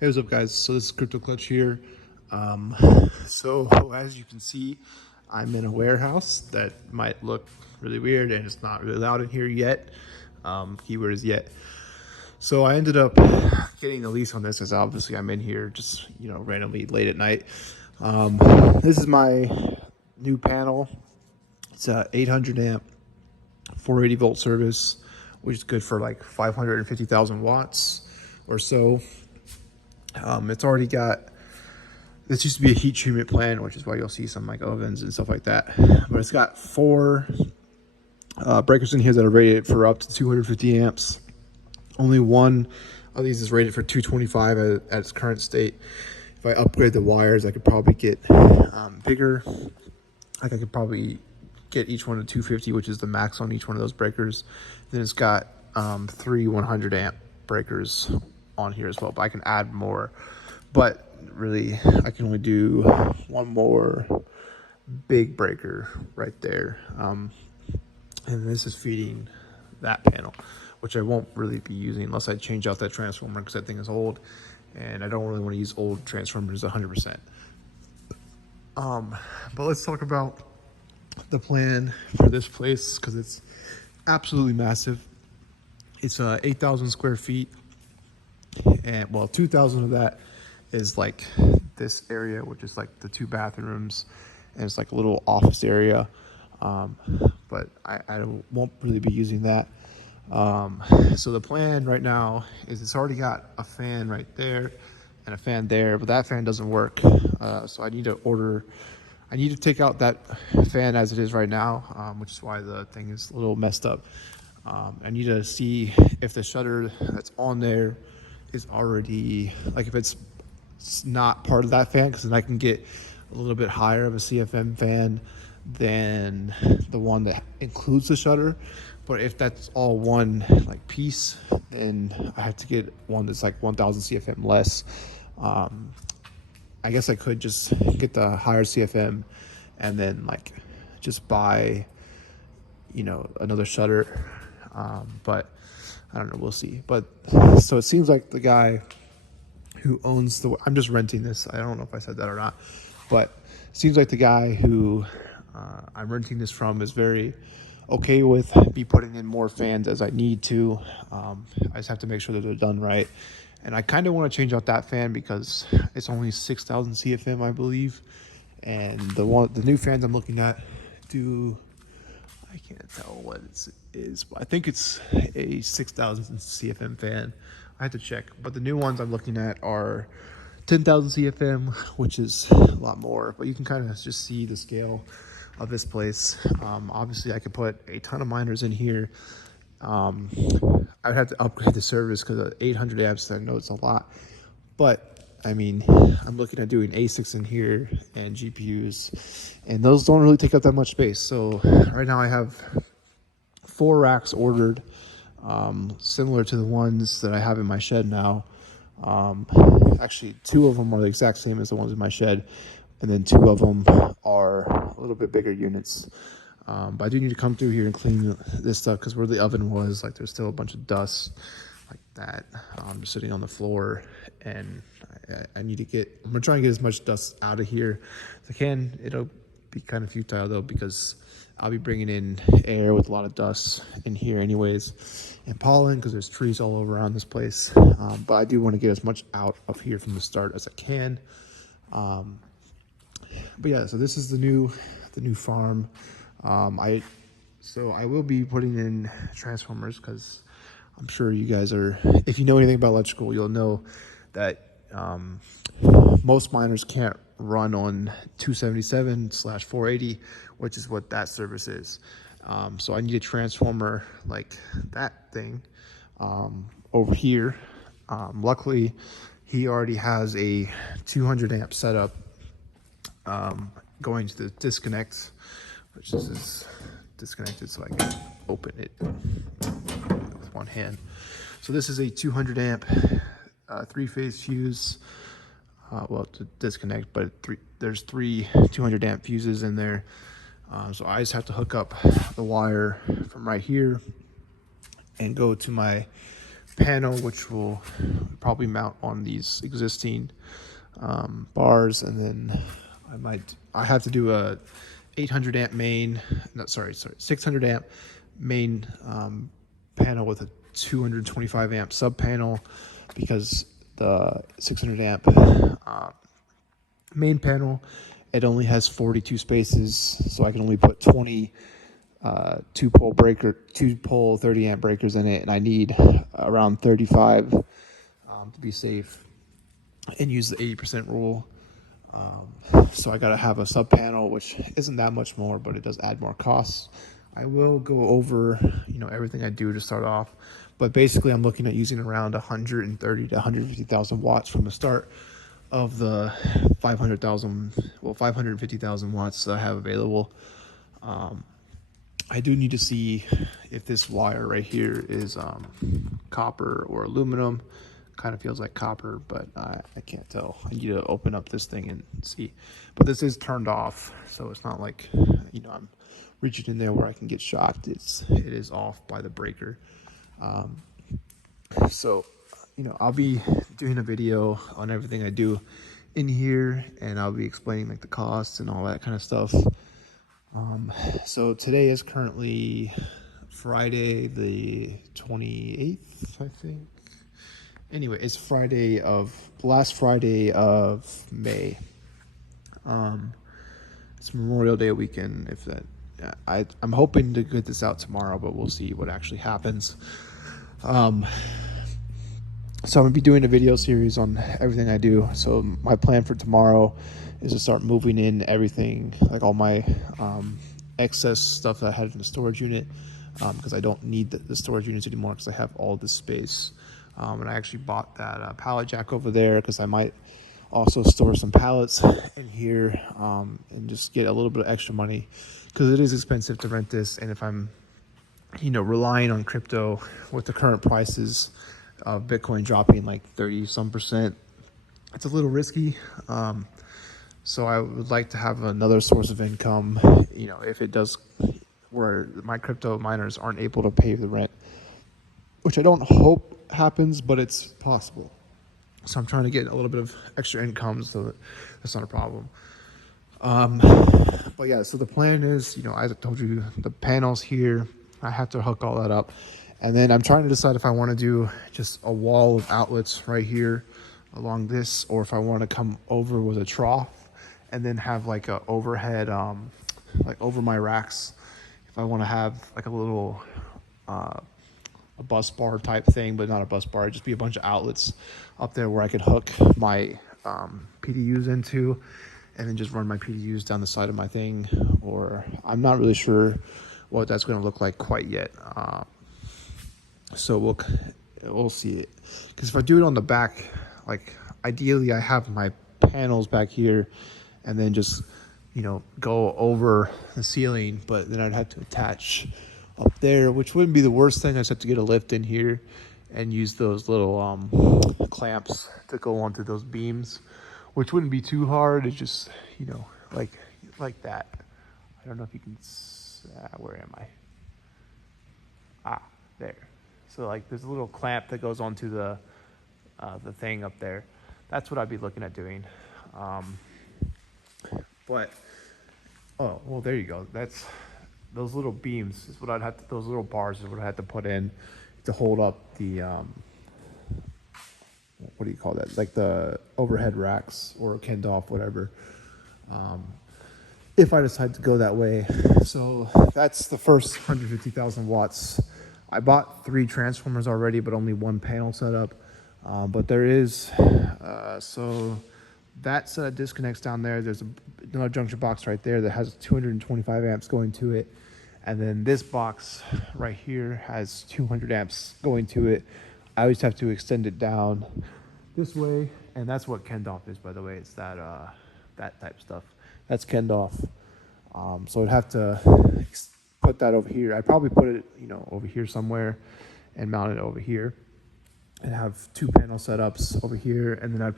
Hey, what's up, guys? So this is Crypto Clutch here. Um, so as you can see, I'm in a warehouse that might look really weird, and it's not really loud in here yet. Keyword is yet. So I ended up getting a lease on this, as obviously I'm in here just randomly late at night. Um, this is my new panel. It's a 800 amp, 480 volt service, which is good for like 550,000 watts or so. It's already got, this used to be a heat treatment plant, which is why you'll see some like ovens and stuff like that. But it's got four breakers in here that are rated for up to 250 amps. Only one of these is rated for 225 at its current state. If I upgrade the wires, I could probably get bigger. Like I could probably get each one to 250, which is the max on each one of those breakers. Then it's got three 100 amp breakers on here as well, but I can add more. But really, I can only do one more big breaker right there. And this is feeding that panel, which I won't really be using unless I change out that transformer because that thing is old, and I don't really want to use old transformers 100%. But let's talk about the plan for this place because it's absolutely massive. It's 8,000 square feet, and well, 2,000 of that is like this area, which is like the two bathrooms, and it's like a little office area. But I won't really be using that. So the plan right now is it's already got a fan right there and a fan there, but that fan doesn't work. So I need to take out that fan as it is right now, which is why the thing is a little messed up. I need to see if the shutter that's on there is already, like if it's not part of that fan, because then I can get a little bit higher of a CFM fan than the one that includes the shutter. But if that's all one like piece, then I have to get one that's like 1,000 CFM less. I guess I could just get the higher CFM and then like just buy another shutter. But I don't know, we'll see. But so it seems like the guy who owns I'm just renting this. I don't know if I said that or not, but it seems like the guy who I'm renting this from is very okay with me putting in more fans as I need to. I just have to make sure that they're done right. And I kind of want to change out that fan because it's only 6,000 CFM, I believe. And the new fans I'm looking at I can't tell what it is, but I think it's a 6,000 CFM fan. I have to check. But the new ones I'm looking at are 10,000 CFM, which is a lot more. But you can kind of just see the scale of this place. Obviously, I could put a ton of miners in here. I would have to upgrade the service because of 800 amps. I know it's a lot. But I mean, I'm looking at doing ASICs in here and GPUs, and those don't really take up that much space. So right now I have 4 racks ordered, similar to the ones that I have in my shed now. Actually, 2 of them are the exact same as the ones in my shed, and then 2 of them are a little bit bigger units. But I do need to come through here and clean this stuff because where the oven was, like, there's still a bunch of dust like that just sitting on the floor, and I'm gonna try and get as much dust out of here as I can. It'll be kind of futile though because I'll be bringing in air with a lot of dust in here anyways, and pollen because there's trees all over around this place. But I do want to get as much out of here from the start as I can. But yeah, so this is the new farm. I will be putting in transformers because I'm sure you guys if you know anything about electrical, you'll know that most miners can't run on 277/480, which is what that service is. So I need a transformer like that thing over here. Luckily, he already has a 200 amp setup going to the disconnect, which is disconnected so I can open it with one hand. So this is a 200 amp 3-phase fuse. Well, to disconnect, but there's 3 200 amp fuses in there. So I just have to hook up the wire from right here and go to my panel, which will probably mount on these existing bars, and then I have to do a 800 amp main, no, sorry, 600 amp main panel with a 225 amp sub panel, because the 600 amp main panel, it only has 42 spaces, so I can only put 20 two pole 30 amp breakers in it, and I need around 35 to be safe and use the 80% rule. So I got to have a sub panel, which isn't that much more, but it does add more costs. I will go over, everything I do to start off, but basically I'm looking at using around 130 to 150,000 watts from the start of the 550,000 watts that I have available. I do need to see if this wire right here is copper or aluminum. Kind of feels like copper, but I can't tell. I need to open up this thing and see. But this is turned off, so it's not like I'm reaching in there where I can get shocked. It is off by the breaker. So I'll be doing a video on everything I do in here, and I'll be explaining like the costs and all that kind of stuff. So today is currently Friday the 28th, I think. Anyway, it's last Friday of May. It's Memorial Day weekend. I'm hoping to get this out tomorrow, but we'll see what actually happens. So I'm gonna be doing a video series on everything I do. So my plan for tomorrow is to start moving in everything, like all my excess stuff that I had in the storage unit, because I don't need the storage units anymore because I have all this space. And I actually bought that pallet jack over there because I might also store some pallets in here, and just get a little bit of extra money, because it is expensive to rent this. And if I'm relying on crypto with the current prices of Bitcoin dropping like 30 some percent, it's a little risky. So I would like to have another source of income, if it does, where my crypto miners aren't able to pay the rent, which I don't hope happens, but it's possible. So I'm trying to get a little bit of extra income, so that's not a problem. But yeah, so the plan is, as I told you, the panels here, I have to hook all that up. And then I'm trying to decide if I want to do just a wall of outlets right here along this, or if I want to come over with a trough and then have like a overhead, like over my racks. If I want to have like a little, a bus bar type thing, but not a bus bar, it'd just be a bunch of outlets up there where I could hook my PDUs into, and then just run my PDUs down the side of my thing. Or I'm not really sure what that's going to look like quite yet. So we'll see it. Because if I do it on the back, like ideally I have my panels back here, and then just go over the ceiling, but then I'd have to attach up there, which wouldn't be the worst thing. I just have to get a lift in here and use those little clamps to go onto those beams, which wouldn't be too hard. It's just like that. I don't know if you can where am I? There. So like there's a little clamp that goes onto the thing up there. That's what I'd be looking at doing. But oh well, there you go. That's those little beams is what those little bars is what I had to put in to hold up the what do you call that? Like the overhead racks or Kendall, whatever. If I decide to go that way. So that's the first 150,000 watts. I bought 3 transformers already, but only 1 panel set up. But there is, so that set of disconnects down there. There's another junction box right there that has 225 amps going to it. And then this box right here has 200 amps going to it. I always have to extend it down this way. And that's what Kendall is, by the way. It's that type stuff. That's Kendall. So I'd have to put that over here. I'd probably put it, over here somewhere and mount it over here and have 2 panel setups over here. And then I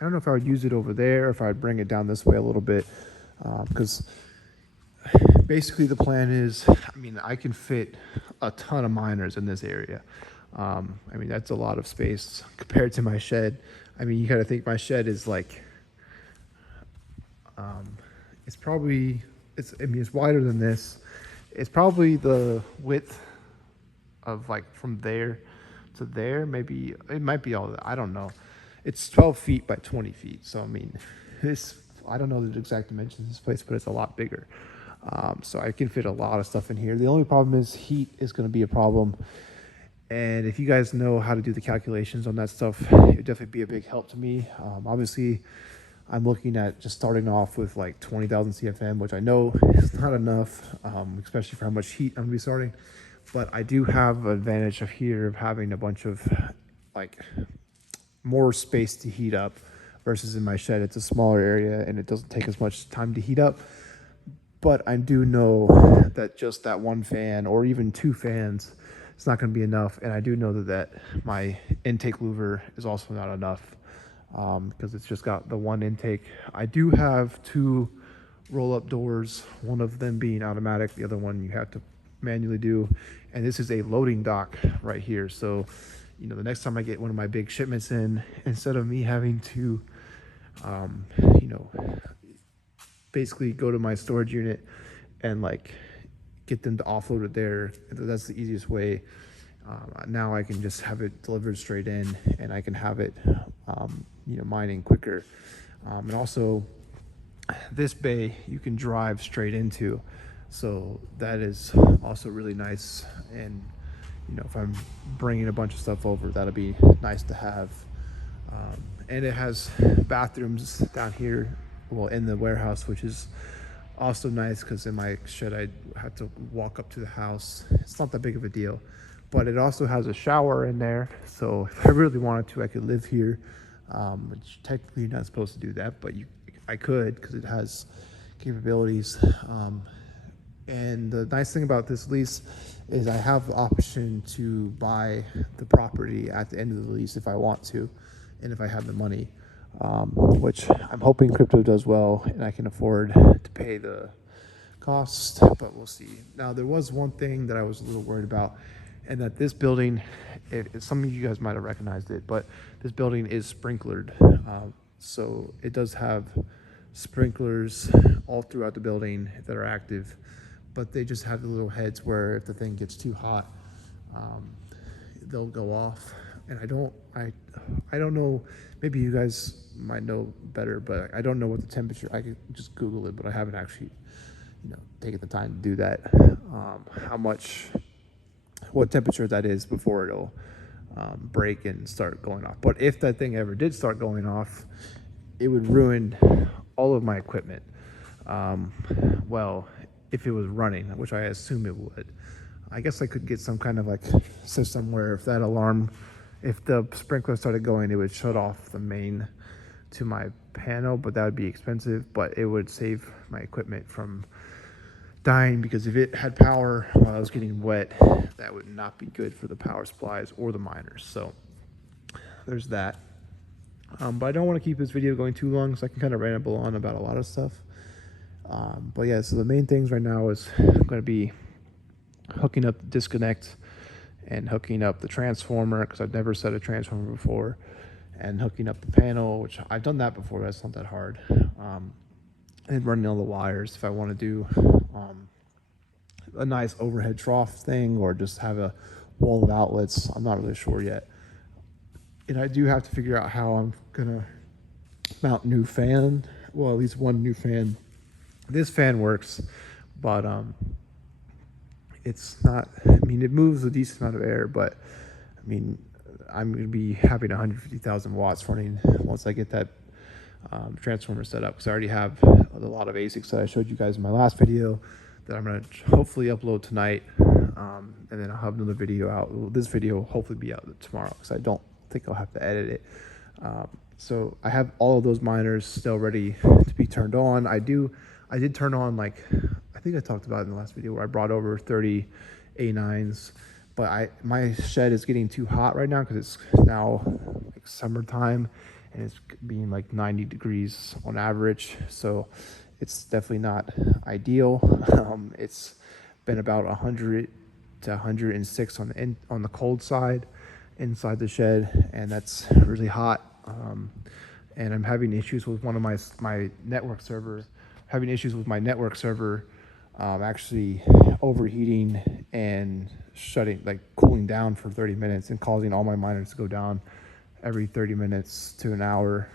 don't know if I would use it over there or if I'd bring it down this way a little bit, because basically the plan is, I mean, I can fit a ton of miners in this area. I mean, that's a lot of space compared to my shed. I mean, you got to think my shed is like, it's probably, I mean, it's wider than this. It's probably the width of like from there to there. Maybe it might be all that. I don't know. It's 12 feet by 20 feet. So, I mean, this, I don't know the exact dimensions of this place, but it's a lot bigger. So I can fit a lot of stuff in here. The only problem is heat is going to be a problem. And if you guys know how to do the calculations on that stuff, it would definitely be a big help to me. Obviously, I'm looking at just starting off with like 20,000 CFM, which I know is not enough, especially for how much heat I'm going to be starting. But I do have an advantage of here of having a bunch of like more space to heat up versus in my shed. It's a smaller area and it doesn't take as much time to heat up. But I do know that just that one fan or even two fans is not going to be enough. And I do know that my intake louver is also not enough because it's just got the one intake. I do have two roll-up doors, one of them being automatic, the other one you have to manually do. And this is a loading dock right here. So, you know, the next time I get one of my big shipments in, instead of me having to, you know, basically go to my storage unit and like get them to offload it there. That's the easiest way. Now I can just have it delivered straight in and I can have it, you know, mining quicker. And also this bay you can drive straight into. So that is also really nice. And, you know, if I'm bringing a bunch of stuff over, that'll be nice to have. And it has bathrooms down here, well, in the warehouse, which is also nice because in my shed I had to walk up to the house. It's not that big of a deal, but it also has a shower in there. So if I really wanted to, I could live here. Which technically you're not supposed to do that, but I could because it has capabilities. And the nice thing about this lease is I have the option to buy the property at the end of the lease if I want to, and if I have the money, which I'm hoping crypto does well and I can afford to pay the cost, but we'll see. Now, there was one thing that I was a little worried about, and that this building, some of you guys might have recognized it, but this building is sprinklered. So it does have sprinklers all throughout the building that are active, but they just have the little heads where if the thing gets too hot, they'll go off. And I don't know, maybe you guys might know better, but I don't know what the temperature, I could just Google it, but I haven't actually, you know, taken the time to do that. What temperature that is before it'll break and start going off. But if that thing ever did start going off, it would ruin all of my equipment. Well, if it was running, which I assume it would. I guess I could get some kind of like system where if that alarm, if the sprinkler started going, it would shut off the main to my panel, but that would be expensive, but it would save my equipment from dying, because if it had power while I was getting wet, that would not be good for the power supplies or the miners. So there's that. But I don't want to keep this video going too long, so I can kind of ramble on about a lot of stuff. But yeah, so the main things right now is I'm going to be hooking up the disconnect and hooking up the transformer, because I've never set a transformer before, and hooking up the panel, which I've done that before. That's not that hard. And running all the wires if I want to do a nice overhead trough thing or just have a wall of outlets. I'm not really sure yet. And I do have to figure out how I'm gonna mount new fan. Well, at least one new fan. This fan works, but it's not, I mean, it moves a decent amount of air, but I mean, I'm going to be having 150,000 watts running once I get that transformer set up, because I already have a lot of ASICs that I showed you guys in my last video that I'm going to hopefully upload tonight, and then I'll have another video out. This video will hopefully be out tomorrow, because I don't think I'll have to edit it. So I have all of those miners still ready to be turned on. I did turn on, like, I think I talked about it in the last video where I brought over 30 A9s, but my shed is getting too hot right now because it's now like summertime and it's being like 90 degrees on average. So It's definitely not ideal. It's been about 100 to 106 on the cold side inside the shed, and that's really hot. And I'm having issues with one of my network server, having issues with my network server, actually overheating and shutting, like cooling down for 30 minutes and causing all my miners to go down every 30 minutes to an hour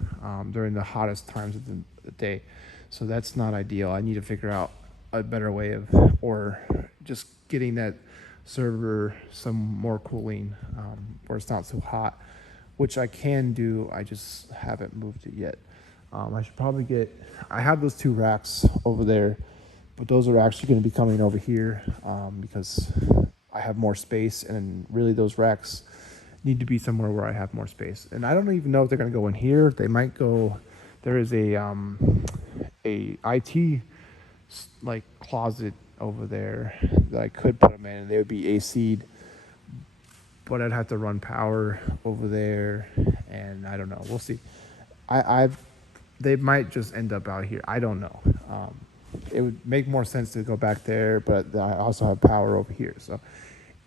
during the hottest times of the day. So that's not ideal. I need to figure out a better way of, or just getting that server some more cooling where it's not so hot, which I can do. I just haven't moved it yet. I should probably I have those 2 racks over there, but those are actually going to be coming over here because I have more space, and really those racks need to be somewhere where I have more space. And I don't even know if they're going to go in here. They might go. There is a IT like closet over there that I could put them in, and they would be AC'd, but I'd have to run power over there, and I don't know. We'll see. I've They might just end up out here. I don't know. It would make more sense to go back there, but I also have power over here. So,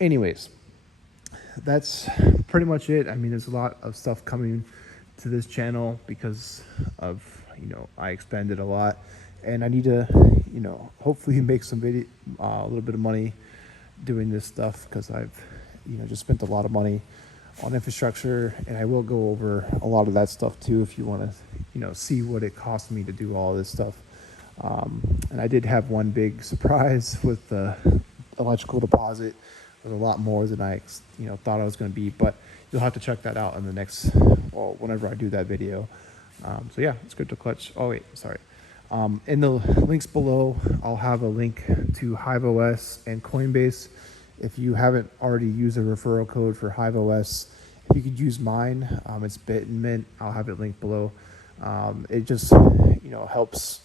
anyways, that's pretty much it. I mean, there's a lot of stuff coming to this channel because of, I expanded a lot, and I need to, hopefully make some a little bit of money doing this stuff, because I've, just spent a lot of money on infrastructure, and I will go over a lot of that stuff too if you want to, see what it cost me to do all this stuff. And I did have one big surprise with the electrical deposit. It was a lot more than I, thought I was going to be, but you'll have to check that out in the next, well, whenever I do that video. So yeah, it's Crypto Clutch. Oh wait, sorry. In the links below, I'll have a link to HiveOS and Coinbase. If you haven't already used a referral code for HiveOS, if you could use mine, it's bitnmint. I'll have it linked below. It just, helps.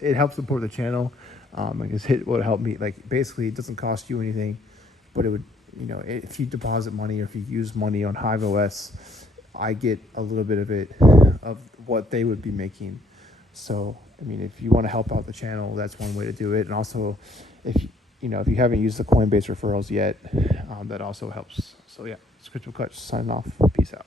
It helps support the channel. I guess it would help me. Like, basically, it doesn't cost you anything, but it would, if you deposit money or if you use money on HiveOS, I get a little bit of it, of what they would be making. So, I mean, if you want to help out the channel, that's one way to do it. And also, if if you haven't used the Coinbase referrals yet, that also helps. So yeah, it's Crypto Clutch signing off. Peace out.